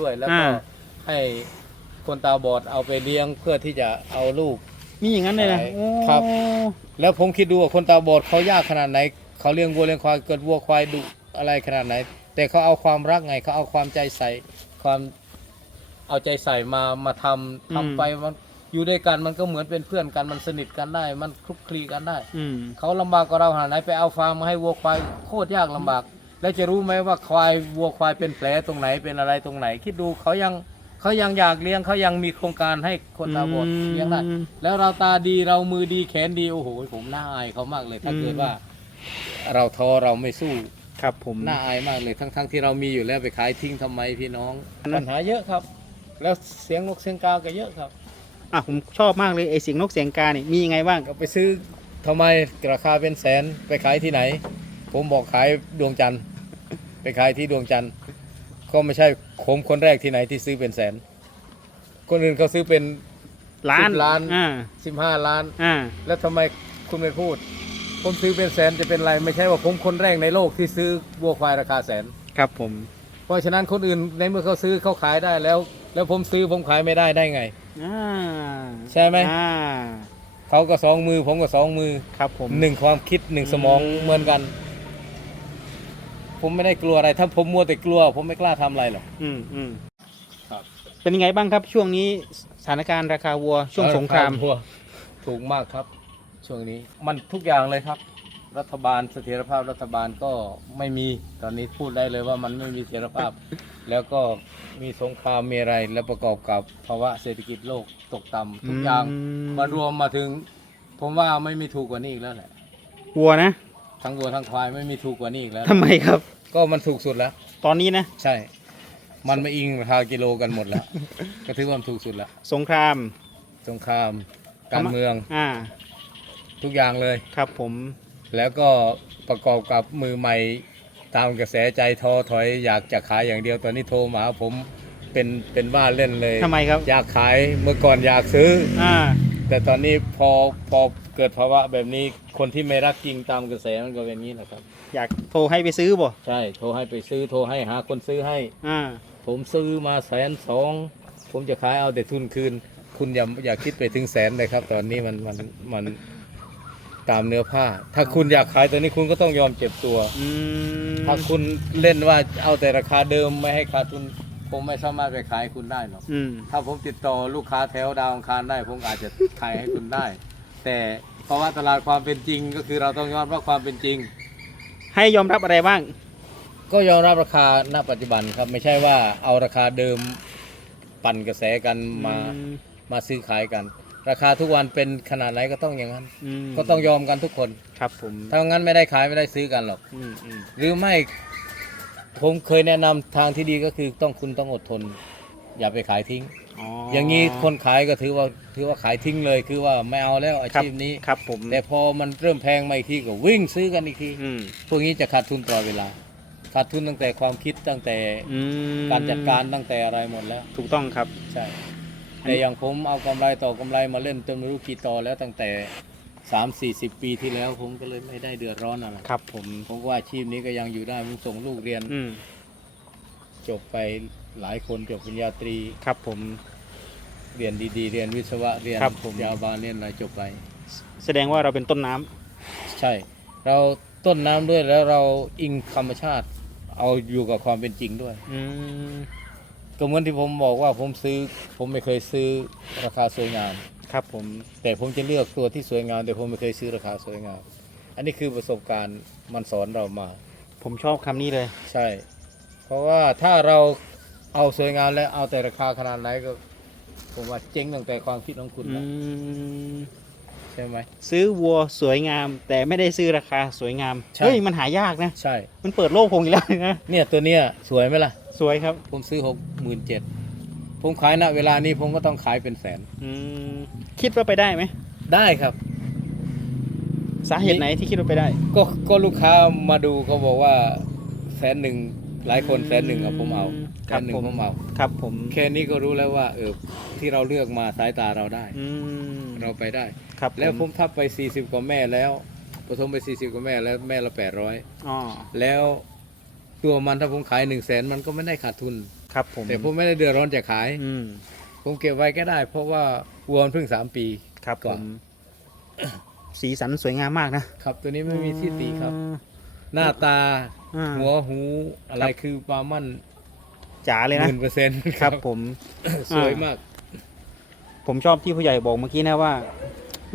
ด้วยแล้วก็อ่า ให้คนตาบอดเอาไปเลี้ยงเพื่อที่จะเอาลูก มีอย่างนั้นเลยนะใช่โอ้ครับ แล้วผมคิดดูว่าคนตาบอดเขายากขนาดไหน เขาเลี้ยงวัวเลี้ยงควายเกิดวัวควายดุอะไรขนาดไหน แต่เขาเอาความรักไงเขาเอาความใจใส่ความเอาใจใส่มามาทำทำไปมันอยู่ด้วยกันมันก็เหมือนเป็นเพื่อนกันมันสนิทกันได้ มันคลุกคลีกันได้ อืม เขาลำบากกว่าเราขนาดไหนไปเอาฟาร์มมาให้วัวควายโคตรยากลำบาก แล้วจะรู้ไหมว่าควายวัวควายเป็นแผลตรงไหนเป็นอะไรตรงไหน คิดดูเขายังเขายังอยากเลี้ยงเขายังมีโครงการให้คนตาบอดเลี้ยงได้อืม แล้วเราตาดีเรามือดีแขนดีโอ้โหผมน่าอายเขามากเลยถ้าอืมเกิดว่า เราท้อเราไม่สู้ ครับผม น่าอายมากเลยทั้งๆทที่เรามีอยู่แล้วไปขายทิ้งทำไมพี่น้องอันนั้นปัญหาเยอะครับ แล้วเสียงนกเสียงกาก็เยอะครับ อะผมชอบมากเลยไอเสียงนกเสียงกาเนี่ยมียังไงบ้าง ก็ไปซื้อทำไมราคาเป็นแสนไปขายที่ไหน ผมบอกขายดวงจันทร์ ไปขายที่ดวงจันทร์ ก็ไม่ใช่ผมคนแรกที่ไหนที่ซื้อเป็นแสน คนอื่นเขาซื้อเป็น ล้านสิบล้าน อ่า15ล้าน อ่าแล้วทำไมคุณไม่พูด ผมซื้อเป็นแสนจะเป็นไร ไม่ใช่ว่าผมคนแรกในโลกที่ซื้อวัวควายราคาแสน ครับผม เพราะฉะนั้นคนอื่นในเมื่อเขาซื้อเขาขายได้แล้ว แล้วผมซื้อผมขายไม่ได้ได้ไง อ่าใช่ไหม อ่าเขาก็สองมือ ผมก็สองมือครับผมหนึ่งความคิดหนึ่งสมองอืมเหมือนกัน ผมไม่ได้กลัวอะไร ถ้าผมมัวแต่กลัว ผมไม่กล้าทำอะไรหรอก อืมอืมครับ เป็นยังไงบ้างครับช่วงนี้สถานการณ์ราคาวัวช่วงสงคราม วัวถูกมากครับ ช่วงนี้มันทุกอย่างเลยครับ รัฐบาลเสถียรภาพรัฐบาลก็ไม่มีตอนนี้พูดได้เลยว่ามันไม่มีเสถียรภาพ แล้วก็มีสงครามมีอะไรแล้วประกอบกับภาวะเศรษฐกิจโลกตกต่ำทุกอย่างอืม มารวมมาถึง ผมว่าไม่มีถูกกว่านี้อีกแล้วแหละวัวนะ ทั้งวัวทั้งควายไม่มีถูกกว่านี้อีกแล้ว ทำไมครับ ก็มันถูกสุดแล้ว ตอนนี้นะ ใช่ มันมาอิงราคากิโลกันหมดแล้ว ก็ถือว่ามันถูกสุดแล้วสงคราม สงคราม การเมืองอ่า ทุกอย่างเลย ครับผม แล้วก็ประกอบกับมือใหม่ตามกระแสใจท้อถอยอยากจะขายอย่างเดียวตอนนี้โทรมาหาผมเป็นเป็นบ้าเล่นเลย ทำไมครับ อยากขายเมื่อก่อนอยากซื้อ อ่า แต่ตอนนี้พอพอเกิดภาวะแบบนี้คนที่ไม่รักจริงตามกระแสมันก็เป็นอย่างนี้แหละครับ อยากโทรให้ไปซื้อบ่ใช่โทรให้ไปซื้อโทรให้หาคนซื้อให้ อ่า ผมซื้อมาแสนสองผมจะขายเอาแต่ทุนคืน คุณอย่าอย่าคิดไปถึงแสนเลยครับ ตอนนี้มันมันมันตามเนื้อผ้า ถ้าคุณอยากขายตอนนี้คุณก็ต้องยอมเจ็บตัว อืมถ้าคุณเล่นว่าเอาแต่ราคาเดิมไม่ให้ขาดทุน ผมไม่สามารถไปขายให้คุณได้หรอก อืม ถ้าผมติดต่อลูกค้าแถวดาวอังคารได้ ผมอาจจะขายให้คุณได้ แต่เพราะว่าตลาดความเป็นจริงก็คือเราต้องยอมรับความเป็นจริง ให้ยอมรับอะไรบ้าง ก็ยอมรับราคาณปัจจุบันครับ ไม่ใช่ว่าเอาราคาเดิมปั่นกระแสกันมาอืมมาซื้อขายกัน ราคาทุกวันเป็นขนาดไหนก็ต้องอย่างนั้นอืมก็ต้องยอมกันทุกคน ครับผมถ้างั้นไม่ได้ขายไม่ได้ซื้อกันหรอก อืมอืม หรือไม่ ผมเคยแนะนำทางที่ดีก็คือต้องคุณต้องอดทน อย่าไปขายทิ้งอ๋อออย่างนี้คนขายก็ถือว่าถือว่าขายทิ้งเลยคือว่าไม่เอาแล้วอาครับชีพนี้ ครับผมแต่พอมันเริ่มแพงมาอีกทีก็วิ่งซื้อกันอีกที อืมพวกนี้จะขาดทุนตลอดเวลา ขาดทุนตั้งแต่ความคิดตั้งแต่อืมการจัดการตั้งแต่อะไรหมดแล้ว ถูกต้องครับ ใช่ แต่อย่างผมเอากำไรต่อกำไรมาเล่นจนไม่รู้กี่ต่อแล้วตั้งแต่ สามสี่สิบปีที่แล้วผมก็เลยไม่ได้เดือดร้อนอะไรครับผมผมก็ว่าอาชีพนี้ก็ยังอยู่ได้ผมส่งลูกเรียนอืมจบไปหลายคนจบปริญญาตรีครับผม เรียนดีๆ เรียนวิศวะเรียนครับผม ยาบาลเรียนอะไรจบไป แสดงว่าเราเป็นต้นน้ำใช่ เราต้นน้ำด้วยแล้วเราอิงธรรมชาติ เอาอยู่กับความเป็นจริงด้วย อืมก็เหมือนที่ผมบอกว่าผมซื้อ ผมไม่เคยซื้อราคาสวยงาม ครับผมแต่ผมจะเลือกตัวที่สวยงามแต่ผมไม่เคยซื้อราคาสวยงาม อันนี้คือประสบการณ์มันสอนเรามา ผมชอบคำนี้เลย ใช่ เพราะว่าถ้าเราเอาสวยงามแล้วเอาแต่ราคาขนาดไหนก็ ผมว่าเจ๊งตั้งแต่ความคิดของคุณอืแล้วมใช่ไหม ซื้อวัวสวยงาม แต่ไม่ได้ซื้อราคาสวยงาม ใช่ เฮ้ย มันหายากนะ ใช่ มันเปิดโลกคงอีกแล้วนะ เนี่ยตัวเนี้ยสวยไหมล่ะ สวยครับ ผมซื้อหกหมื่นเจ็ด ผมขายณเวลานี้ผมก็ต้องขายเป็นแสน อืมคิดว่าไปได้ไหมได้ครับ สาเหตุไหนที่คิดว่าไปได้ ก็ก็ลูกค้ามาดูเขาบอกว่าแสนหนึ่งหลายคนแสนหนึ่งอะผมเอาอืมแสครับนหนึ่งผมผมเอาครับผมแค่นี้ก็รู้แล้วว่าเออที่เราเลือกมาสายตาเราได้ อืมเราไปได้ ครับแล้วผมทับไป 40 กว่าแม่แล้วผสมไป 40 กว่าแม่แล้วแม่ละ 800 อ๋อแล้วตัวมันถ้าผมขาย1นึ่งแสนมันก็ไม่ได้ขาดทุน ครับผมแต่ผมไม่ได้เดือดร้อนจะขาย อืมผมเก็บไว้ก็ได้ เพราะว่าวัวมันเพิ่งสามปีครับก่ผอนมสีสันสวยงามมากนะครับ ตัวนี้ไม่มีที่ติครับอืมหน้าตา อ่า หัวหูอะไรครับคือปลามั่นจ๋าเลยหนะมื่นเปอร์เซ็นต์ครับผม สวยมาก ผมชอบที่ผู้ใหญ่บอกเมื่อกี้นะว่า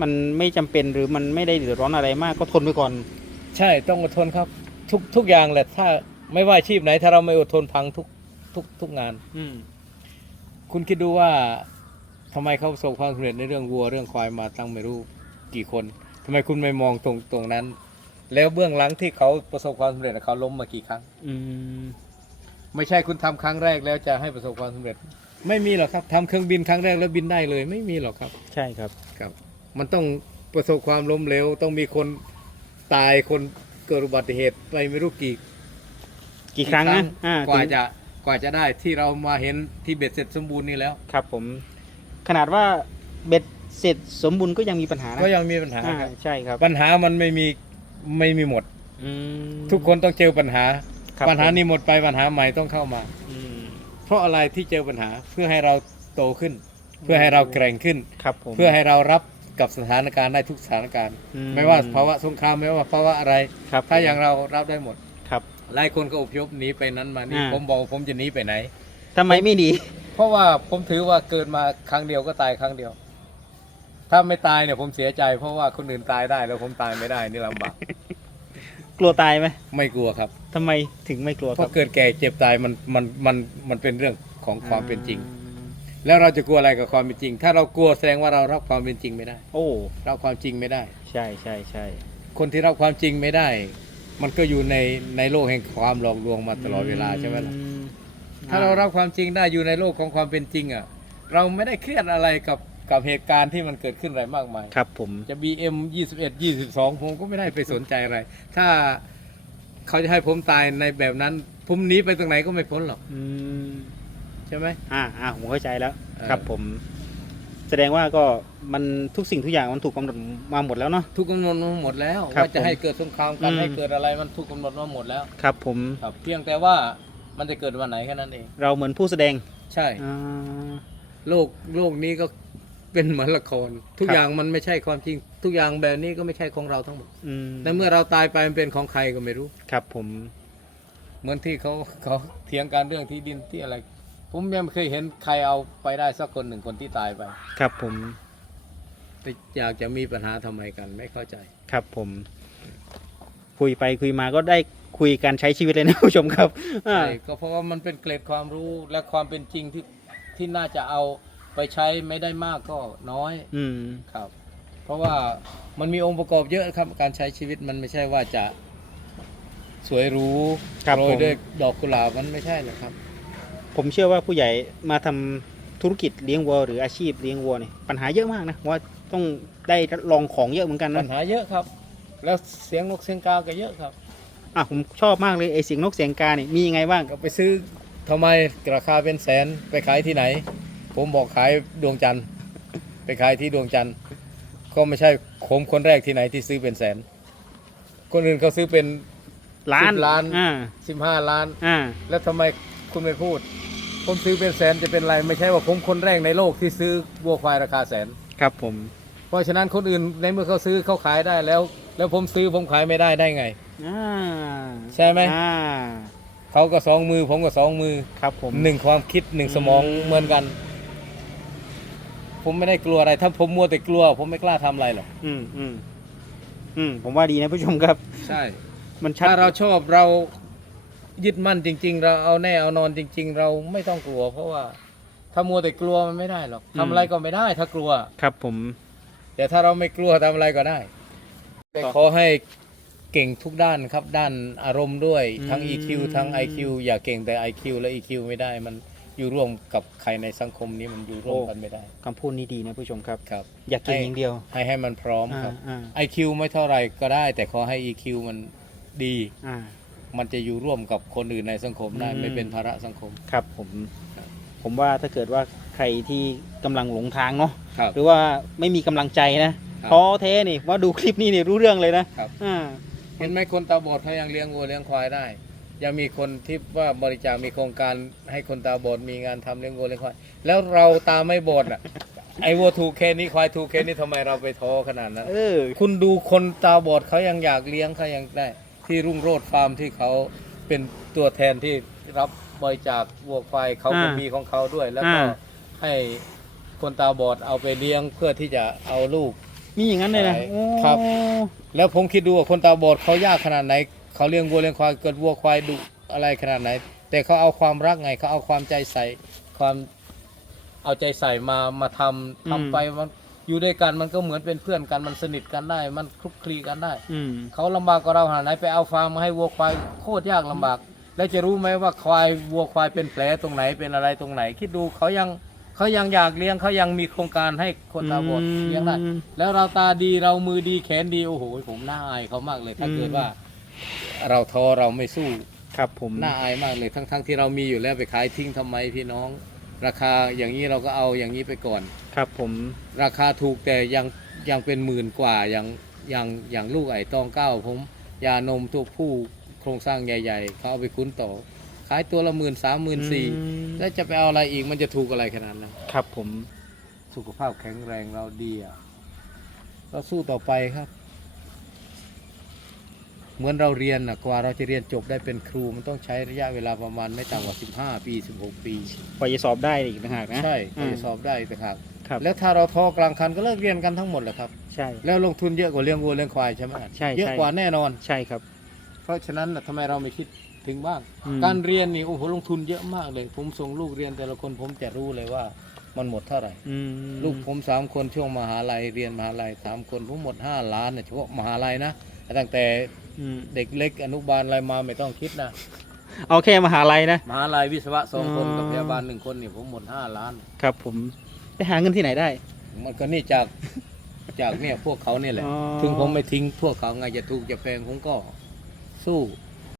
มันไม่จำเป็นหรือมันไม่ได้เดือดร้อนอะไรมากก็ทนไปก่อนใช่ต้องอดทนครับ ทุกทุกอย่างแหละถ้าไม่ว่าอาชีพไหนถ้าเราไม่อดทนพังทุก ทุกทุกงาน อืม คุณคิดดูว่าทำไมเขาประสบความสำเร็จในเรื่องวัวเรื่องควายมาตั้งไม่รู้กี่คนทำไมคุณไม่มองตรงตรงนั้น แล้วเบื้องหลังที่เขาประสบความสำเร็จเขาล้มมากี่ครั้ง อืม ไม่ใช่คุณทำครั้งแรกแล้วจะให้ประสบความสำเร็จ ไม่มีหรอกครับทำเครื่องบินครั้งแรกแล้วบินได้เลย ไม่มีหรอกครับ ใช่ครับ ครับมันต้องประสบความล้มเหลวต้องมีคนตายคนเกิดอุบัติเหตุไปไม่รู้กี่กี่ครั้งนะอ่ากว่าถึงจะ กว่าจะได้ที่เรามาเห็นที่เบ็ดเสร็จสมบูรณ์นี่แล้ว ครับผม ขนาดว่าเบ็ดเสร็จสมบูรณ์ก็ยังมีปัญหานะก็ยังมีปัญหาอ่าครับใช่ครับปัญหามันไม่มีไม่มีหมด อืมทุกคนต้องเจอปัญหา ครับปัญหาผมนี้หมดไปปัญหาใหม่ต้องเข้ามา อืมเพราะอะไรที่เจอปัญหาเพื่อให้เราโตขึ้น เพื่อให้เราแกร่งขึ้น ครับผม เพื่อให้เรารับกับสถานการณ์ได้ทุกสถานการณ์ อืไม่ว่าภาวะสงครามไม่ว่าภาวะอะไร ครับถ้าอย่างเรารับได้หมดครับ หลายคนก็อพยพหนีไปนั้นมานี่อ่า ผมบอกว่าผมจะหนีไปไหน ทำไมไม่ดีเพราะว่าผมถือว่าเกิดมาครั้งเดียวก็ตายครั้งเดียว ถ้าไม่ตายเนี่ยผมเสียใจ เพราะว่าคนอื่นตายได้แล้วผมตายไม่ได้นี่ลำบาก กลัวตายไหมไม่กลัวครับทำไมถึงไม่กลัวเพครัราะบเกิดแก่เจ็บตายมันมันมันมันเป็นเรื่องของความเป็นจริงอ่าแล้วเราจะกลัวอะไรกับความเป็นจริง ถ้าเรากลัวแสดงว่าเรารับความเป็นจริงไม่ได้ โอ้ รับความจริงไม่ได้ ใช่ใช่ใช่คนที่รับความจริงไม่ได้ มันก็อยู่ในในโลกแห่งความหลอกลวงมาตลอดเวลาใช่ไหมล่ะอืมถ้าเรารับความจริงได้อยู่ในโลกของความเป็นจริงอะเราไม่ได้เครียดอะไรกับกับเหตุการณ์ที่มันเกิดขึ้นอะไรมากมาย ครับผม จะ BM 21 22 ผมก็ไม่ได้ไปสนใจอะไร ถ้าเขาจะให้ผมตายในแบบนั้น ผมหนีไปตรงไหนก็ไม่พ้นหรอก อืม ใช่ไหม อ่าอ่าผมเข้าใจแล้ว เออ ครับผม แสดงว่าก็มันทุกสิ่งทุกอย่างมันถูกกำหนดมาหมดแล้วเนาะทุกกำหนดมาหมดแล้วครับว่าจะให้เกิดสงครามกันอืม ให้เกิดอะไรมันทุกกำหนดมาหมดแล้ว ครับผมครับ เพียงแต่ว่ามันจะเกิดวันไหนแค่นั้นเอง เราเหมือนผู้แสดงใช่ อ่า โลกโลกนี้ก็เป็นเหมือนละคร ทุกครับ อย่างมันไม่ใช่ความจริง ทุกอย่างแบบนี้ก็ไม่ใช่ของเราทั้งหมดอืมในเมื่อเราตายไปมันเป็นของใครก็ไม่รู้ ครับผม เหมือนที่เขาเขาเถียงกันเรื่องที่ดินที่อะไร ผมยังไม่เคยเห็นใครเอาไปได้สักคนหนึ่งคนที่ตายไปครับผมแต่อยากจะมีปัญหาทำไมกันไม่เข้าใจ ครับผม คุยไปคุยมาก็ได้คุยการใช้ชีวิตเลยนะผู้ชมครับอ่า ใช่ก็เพราะว่ามันเป็นเกร็ดความรู้และความเป็นจริงที่ที่น่าจะเอาไปใช้ไม่ได้มากก็น้อยอืม ครับ เพราะว่ามันมีองค์ประกอบเยอะครับ การใช้ชีวิตมันไม่ใช่ว่าจะสวยหรูครับโรผยมด้วยดอกกุหลาบมันไม่ใช่หรอกครับ ผมเชื่อว่าผู้ใหญ่มาทำธุรกิจเลี้ยงวัวหรืออาชีพเลี้ยงวัวเนี่ยปัญหาเยอะมากนะว่าต้องได้ลองของเยอะเหมือนกันปันะญหาเยอะครับ แล้วเสียงนกเสียงกาก็เยอะครับอะผมชอบมากเลยไอเสียงนกเสียงกาเนี่ยมียังไงบ้างก็ไปซื้อทำไมราคาเป็นแสนไปขายที่ไหน ผมบอกขายดวงจันทร์ไปขายที่ดวงจันทร์ก็ไม่ใช่ผมคนแรกที่ไหนที่ซื้อเป็นแสน คนอื่นเขาซื้อเป็นล้านสิบล้านอ่า15ล้านอ่าแล้วทำไมคุณไม่พูด ผมซื้อเป็นแสนจะเป็นไร ไม่ใช่ว่าผมคนแรกในโลกที่ซื้อวัวควายราคาแสน ครับผม เพราะฉะนั้นคนอื่นในเมื่อเขาซื้อเขาขายได้แล้ว แล้วผมซื้อผมขายไม่ได้ได้ไง อ่าใช่ไหมอ่าเขาก็สองมือ ผมก็สองมือครับผม หนึ่งความคิดหนึ่งสมองอืม เหมือนกัน ผมไม่ได้กลัวอะไร ถ้าผมมัวแต่กลัว ผมไม่กล้าทำอะไรหรอกอืมอืมอืมผมว่าดีนะผู้ชมครับ ใช่ มันชัด ถ้าเราชอบเรา ยึดมั่นจริง ๆ เราเอาแน่เอานอนจริง ๆ เราไม่ต้องกลัว เพราะว่าถ้ามัวแต่กลัวมันไม่ได้หรอกทำอะไรก็ไม่ได้ ถ้ากลัว ครับผม แต่ถ้าเราไม่กลัวทำอะไรก็ได้ แต่ขอให้เก่งทุกด้านครับ ด้านอารมณ์ด้วยทั้ง EQ ทั้ง IQ อย่าเก่งแต่ IQ และ EQ ไม่ได้ มันอยู่ร่วมกับใครในสังคมนี้มันอยู่ร่วมกันไม่ได้คำพูดนี้ดีนะผู้ชมครับ ครับ อย่าเก่งอย่างเดียวให้ให้มันพร้อมอ่าครับ อ่า IQ ไม่เท่าไหร่ก็ได้ แต่ขอให้ EQ มันดี อ่า มันจะอยู่ร่วมกับคนอื่นในสังคมได้อืม ไม่เป็นภาระสังคม ครับผมครับ ผมว่าถ้าเกิดว่าใครที่กำลังหลงทางเนาะครับ หรือว่าไม่มีกำลังใจนะครับท้อแท้นี่ว่าดูคลิปนี้เนี่ยรู้เรื่องเลยนะครับ อ่า เห็นไหมคนตาบอดเขายังเลี้ยงวัวเลี้ยงควายได้ ยังมีคนที่ว่าบริจาคมีโครงการให้คนตาบอดมีงานทำเลี้ยงวัวเลี้ยงควายแล้วเราตาไม่บอดอะ ไอ้วัวถูกเคสนี้ควายถูกเคสนี้ทำไมเราไปท้อขนาดนั้น เออ คุณดูคนตาบอดเขายังอยากเลี้ยงเขายังได้ ที่รุ่งโรจน์ฟาร์มที่เขาเป็นตัวแทนที่รับบริจาควัวควายเขาก็อ่ามีมีของเขาด้วย แล้วก็อ่า ให้คนตาบอดเอาไปเลี้ยงเพื่อที่จะเอาลูก มีอย่างนั้นเลยนะใช่โอ้ครับ แล้วผมคิดดูว่าคนตาบอดเขายากขนาดไหน เขาเลี้ยงวัวเลี้ยงควายเกิดวัวควายดุอะไรขนาดไหน แต่เขาเอาความรักไงเขาเอาความใจใส่ความเอาใจใส่มามาทำทำไปมัน อยู่ด้วยกันมันก็เหมือนเป็นเพื่อนกันมันสนิทกันได้ มันคลุกคลีกันได้ อืม เขาลำบากกว่าเราขนาดไหนไปเอาฟาร์มมาให้วัวควายโคตรยากลำบาก แล้วจะรู้ไหมว่าควายวัวควายเป็นแผลตรงไหนเป็นอะไรตรงไหน คิดดูเขายังเขายังอยากเลี้ยงเขายังมีโครงการให้คนตาบอดเลี้ยงได้อืมแล้วเราตาดีเรามือดีแขนดีโอ้โหผมน่าอายเขามากเลยถ้าอืม เกิดว่า เราท้อเราไม่สู้ครับผม น่าอายมากเลยทั้งๆทที่เรามีอยู่แล้วไปขายทิ้งทำไมพี่น้อง ราคาอย่างนี้เราก็เอาอย่างนี้ไปก่อน ครับผมราคาถูกแต่ยังยังเป็นหมื่นกว่าอย่างอย่างอย่างลูกไอ้ตองเก้าผมยานมตัวผู้โครงสร้างใหญ่ ๆ เขาเอาไปคุ้นต่อ ขายตัวละหมื่นสามหมื่นสี่อืมแล้วจะไปเอาอะไรอีกมันจะถูกอะไรขนาดนั้นครับผมสุขภาพแข็งแรงเราดีอะเราสู้ต่อไปครับ เหมือนเราเรียนนะกว่าเราจะเรียนจบได้เป็นครูมันต้องใช้ระยะเวลาประมาณไม่ต่ำกว่า 15 ปี 16 ปีกว่าจะสอบได้อีกต่างหากนะใช่อืก็มจะสอบได้แต่ครับครับแล้วถ้าเราทอกลางคันก็เลิกเรียนกันทั้งหมดแหละครับใช่แล้วลงทุนเยอะกว่าเลี้ยงวัวเลี้ยงควายใช่ไหมใช่เยอะใช่กว่าแน่นอนใช่ครับ เพราะฉะนั้นน่ะทำไมเราไม่คิดถึงบ้างอืมการเรียนนี่โอ้โหลงทุนเยอะมากเลย ผมส่งลูกเรียนแต่ละคนผมจะรู้เลยว่ามันหมดเท่าไหร่อืมลูกผมสามคนช่วงมหาลัยเรียนมหาลัยสามคนผมหมดห้าล้านนะเฉพาะมหาลัยนะตั้งแต่ อืมเด็กเล็กอนุบาลอะไรมาไม่ต้องคิดนะเอาแค่มหาลัยนะ มหาลัยวิศวะสองคนอ๋อ กับพยาบาลหนึ่งคนนี่ผมหมดห้าล้าน ครับผมไปหาเงินที่ไหนได้ มันก็นี่จากจากเนี่ยพวกเขาเนี่ยแหละ อ๋อ ถึงผมไม่ทิ้งพวกเขาไงจะถูกจะแพงผมก็สู้